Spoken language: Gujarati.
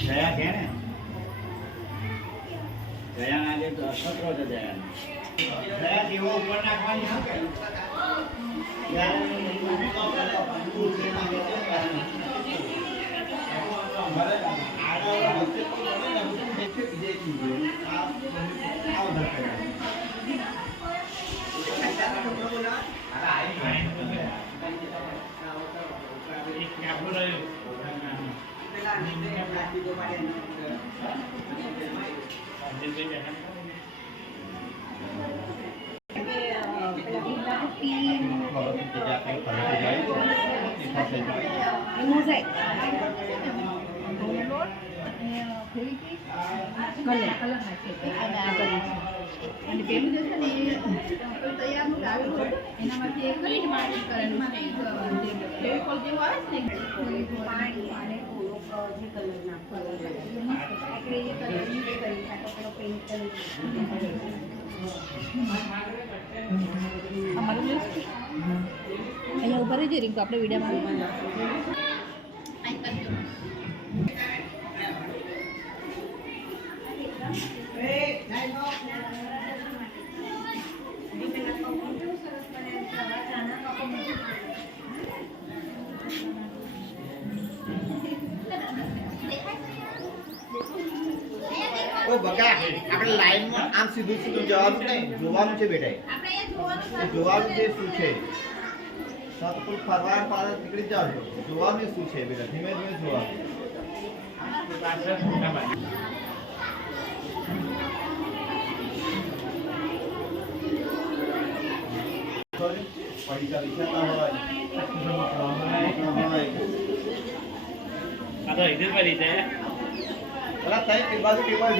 જયા કે ને જયા આજે અસત્રો છે જયા જેવો ઉપર નાખવાની શું કે અહીંયા ઉપર જ રીંગ આપણે વિડીયોમાં ઓ બકા આપણે લાઈનમાં આમ સીધું સીધું જવાનું નહીં જોવાનું છે બેટા એ જોવાનું છે શું છે સતપુર ફરવા પાર નીકળી જાવ જોવાનું શું છે બેટા ધીમે ધીમે જોવાનું પૈસા વિચારતા હોય આ તો ઇધર પર લીધે અલા તઈ બાજુ ટેબલ